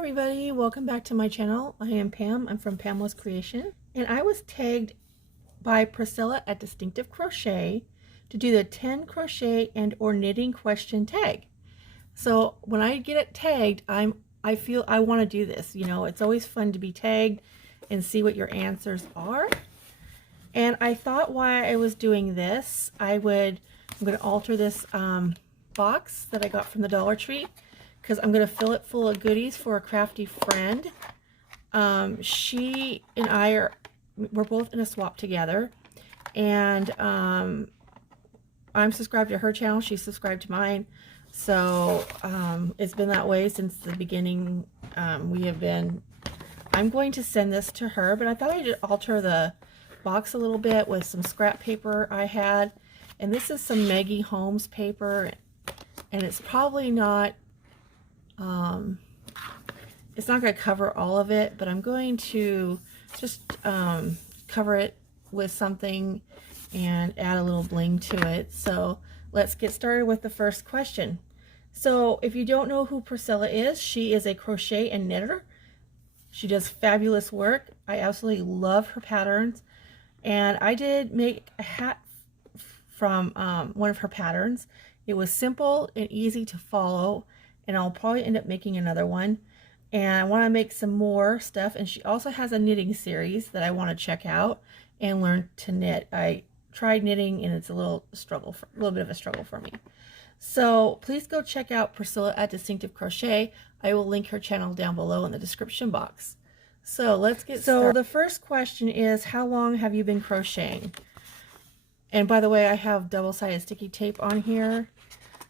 everybody, welcome back to my channel. I am Pam. I'm from Pamela's Creation, and I was tagged by Priscilla at Distinctive Crochet to do the 10 crochet and or knitting question tag. So when I get it tagged, I feel I want to do this. You know, it's always fun to be tagged and see what your answers are. And I thought while I was doing this, I'm going to alter this box that I got from the Dollar Tree, because I'm going to fill it full of goodies for a crafty friend. She and we're both in a swap together, and I'm subscribed to her channel, she's subscribed to mine, so it's been that way since the beginning. I'm going to send this to her, but I thought I'd alter the box a little bit with some scrap paper I had, and this is some Maggie Holmes paper, and it's probably not it's not going to cover all of it, but I'm going to just cover it with something and add a little bling to it. So let's get started with the first question. So if you don't know who Priscilla is, she is a crochet and knitter. She does fabulous work. I absolutely love her patterns, and I did make a hat from one of her patterns. It was simple and easy to follow, and I'll probably end up making another one. And I want to make some more stuff, and she also has a knitting series that I want to check out and learn to knit. I tried knitting and it's a little bit of a struggle for me. So please go check out Priscilla at Distinctive Crochet. I will link her channel down below in the description box. So let's get started. So the first question is, how long have you been crocheting? And by the way, I have double-sided sticky tape on here.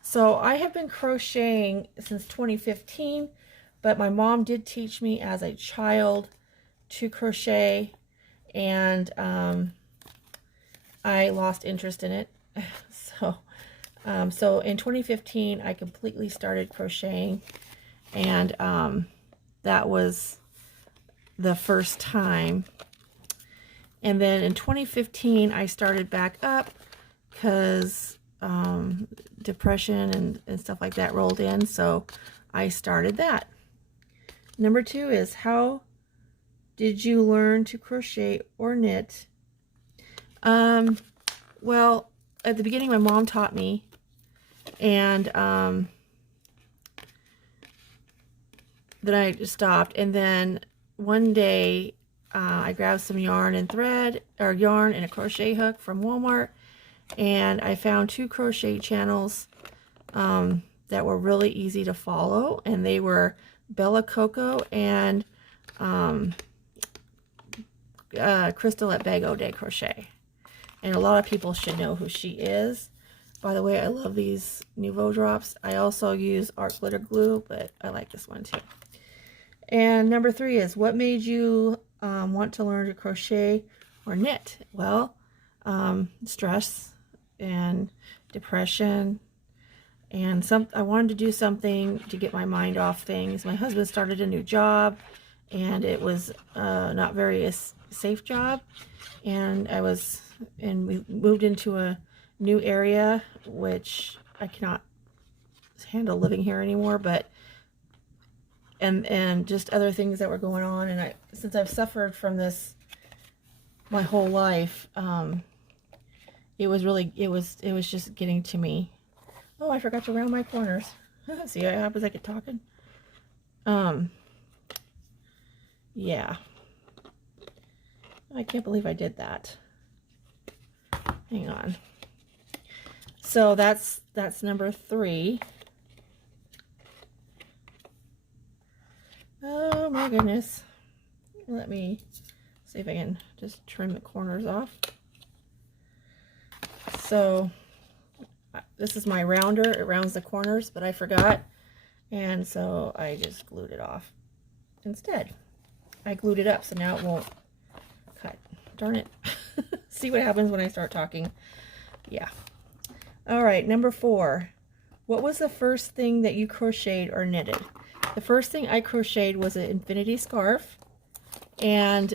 So I have been crocheting since 2015, but my mom did teach me as a child to crochet, and I lost interest in it. So in 2015, I completely started crocheting, and that was the first time. And then in 2015, I started back up because depression and stuff like that rolled in, so I started that. Number 2 is, how did you learn to crochet or knit? Well, at the beginning my mom taught me, and then I just stopped, and then one day I grabbed some yarn and thread, or yarn and a crochet hook from Walmart, and I found 2 crochet channels that were really easy to follow, and they were Bella Coco and Crystal at Bag O Day Crochet. And a lot of people should know who she is. By the way, I love these Nouveau drops. I also use art glitter glue, but I like this one too. And number 3 is, what made you want to learn to crochet or knit? Well, stress and depression, and I wanted to do something to get my mind off things. My husband started a new job, and it was not very a safe job, and we moved into a new area, which I cannot handle living here anymore, but and just other things that were going on, and since I've suffered from this my whole life, it was just getting to me. Oh, I forgot to round my corners. See what happens? I get talking. Yeah. I can't believe I did that. Hang on. So that's number 3. Oh my goodness. Let me see if I can just trim the corners off. So this is my rounder. It rounds the corners, but I forgot, and so I just glued it off instead. I glued it up, so now it won't cut. Darn it. See what happens when I start talking. Yeah. All right, number 4. What was the first thing that you crocheted or knitted? The first thing I crocheted was an infinity scarf, and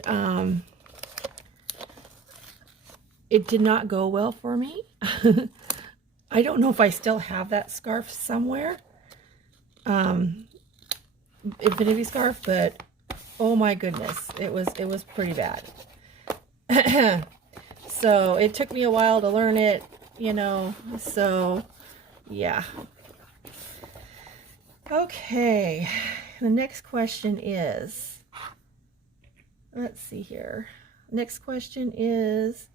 it did not go well for me. I don't know if I still have that scarf somewhere. infinity scarf, but oh my goodness, it was pretty bad. So it took me a while to learn it, you know, so yeah. Okay, the next question is, let's see here. Next question is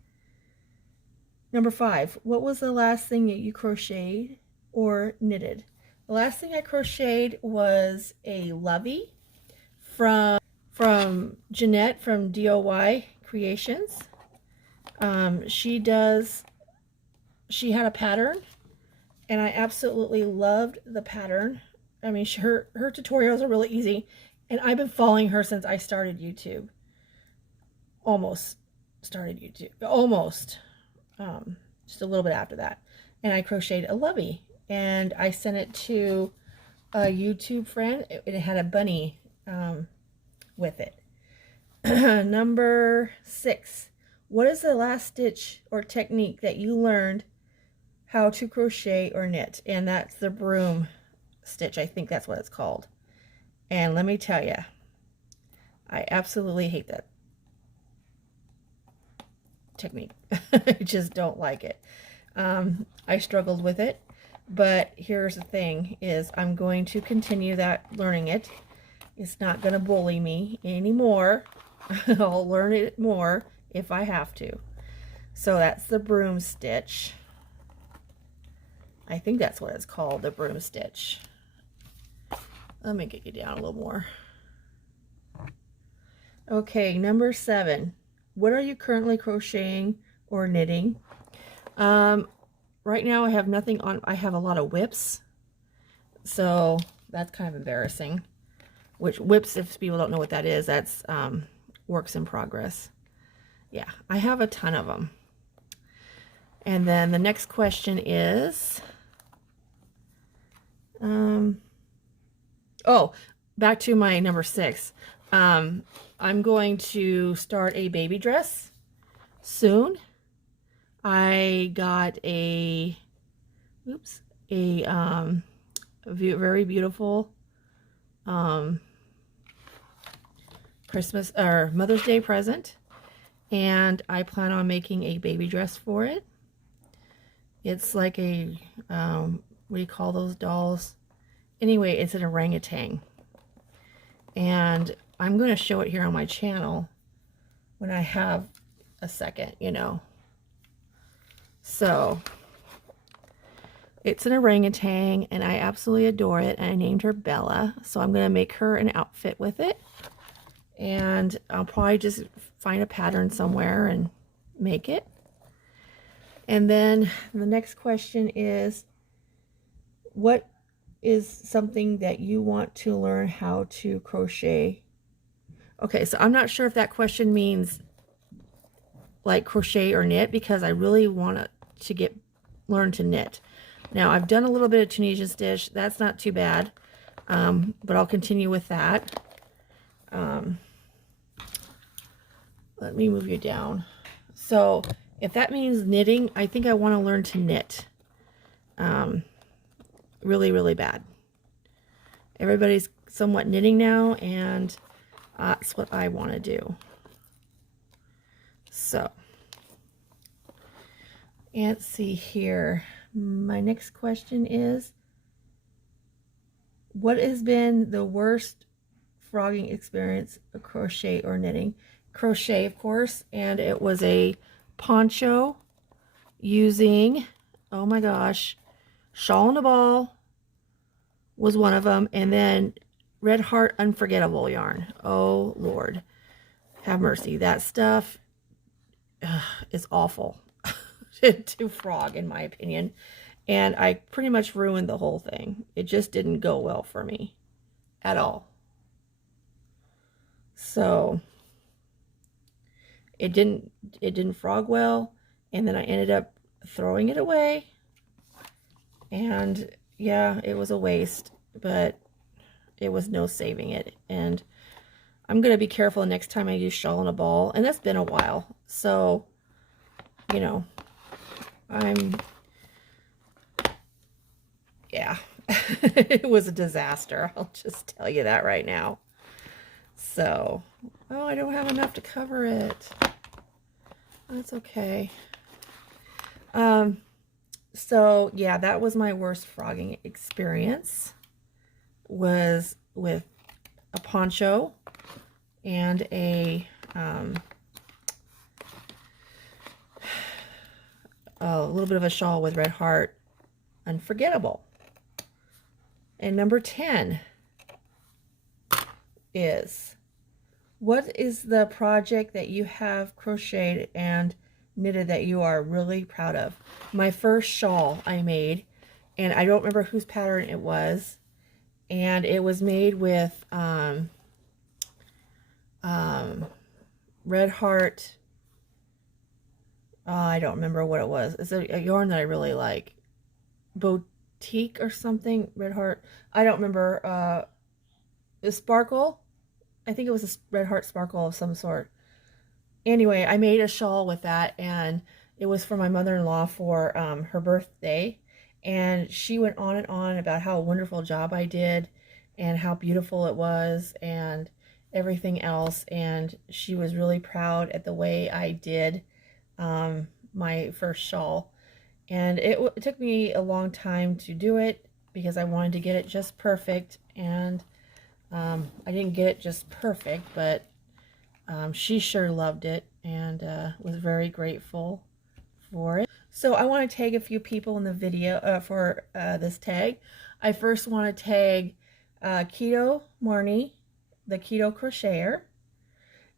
number 5. What was the last thing that you crocheted or knitted? The last thing I crocheted was a lovey from Jeanette from DOY Creations. She had a pattern, and I absolutely loved the pattern. I mean, her tutorials are really easy, and I've been following her since I started YouTube. Almost started YouTube. Almost. Just a little bit after that. And I crocheted a lovey, and I sent it to a YouTube friend. It had a bunny with it. Number 6. What is the last stitch or technique that you learned how to crochet or knit? And that's the broom stitch. I think that's what it's called. And let me tell you, I absolutely hate that technique. I just don't like it. I struggled with it, but here's the thing is I'm going to continue learning it. It's not going to bully me anymore. I'll learn it more if I have to. So that's the broom stitch. I think that's what it's called, the broom stitch. Let me get you down a little more. Okay, number 7. What are you currently crocheting or knitting? Right now I have nothing on. I have a lot of whips, so that's kind of embarrassing. Which whips, if people don't know what that is, that's works in progress. Yeah, I have a ton of them. And then the next question is, oh, back to my number 6. I'm going to start a baby dress soon. I got a very beautiful Christmas or Mother's Day present, and I plan on making a baby dress for it. It's like a what do you call those dolls? Anyway, it's an orangutan, and I'm going to show it here on my channel when I have a second, you know. So it's an orangutan, and I absolutely adore it, and I named her Bella. So I'm going to make her an outfit with it, and I'll probably just find a pattern somewhere and make it. And then the next question is, what is something that you want to learn how to crochet? Okay, so I'm not sure if that question means like crochet or knit, because I really want to learn to knit. Now, I've done a little bit of Tunisian stitch. That's not too bad, but I'll continue with that. Let me move you down. So if that means knitting, I think I want to learn to knit really, really bad. Everybody's somewhat knitting now, and that's what I want to do. So, let's see here. My next question is, what has been the worst frogging experience of crochet or knitting? Crochet, of course, and it was a poncho using, oh my gosh, Shawl and a Ball was one of them, and then Red Heart Unforgettable yarn. Oh Lord, have mercy. That stuff is awful to frog, in my opinion, and I pretty much ruined the whole thing. It just didn't go well for me at all. So it didn't frog well, and then I ended up throwing it away, and yeah, it was a waste, but it was no saving it. And I'm going to be careful next time I use Shawl and a Ball, and that's been a while, so you know, yeah. It was a disaster. I'll just tell you that right now. So, oh, I don't have enough to cover it. That's okay. So yeah, that was my worst frogging experience, was with a poncho and a little bit of a shawl with red heart. Unforgettable. And number 10 is, what is the project that you have crocheted and knitted that you are really proud of? My first shawl I made, and I don't remember whose pattern it was, and it was made with red heart. I don't remember what it was. It's a yarn that I really like, boutique or something. Red heart, I don't remember. The sparkle, I think it was a red heart sparkle of some sort. Anyway, I made a shawl with that, and it was for my mother-in-law for her birthday, and she went on and on about how wonderful job I did and how beautiful it was and everything else, and she was really proud at the way I did my first shawl. And it took me a long time to do it because I wanted to get it just perfect, and I didn't get it just perfect, but she sure loved it and was very grateful for it. So I want to tag a few people in the video for this tag. I first want to tag Keto Marni, the Keto Crocheter,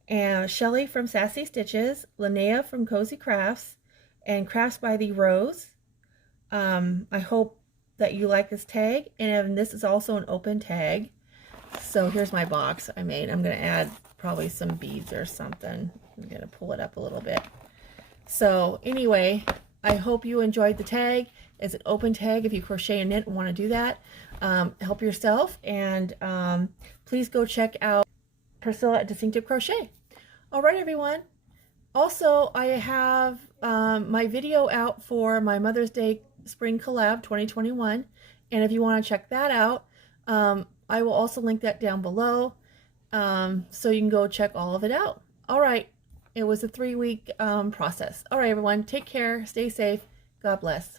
and Shelly from Sassy Stitches, Linnea from Cozy Crafts, and Crafts by the Rose. I hope that you like this tag, and this is also an open tag. So here's my box I made. I'm going to add probably some beads or something. I'm going to pull it up a little bit. So anyway, I hope you enjoyed the tag. It's an open tag. If you crochet and knit and want to do that, help yourself. And please go check out Priscilla at Distinctive Crochet. All right, everyone. Also, I have my video out for my Mother's Day Spring Collab 2021. And if you want to check that out, I will also link that down below, so you can go check all of it out. All right. It was a 3-week process. All right, everyone. Take care. Stay safe. God bless.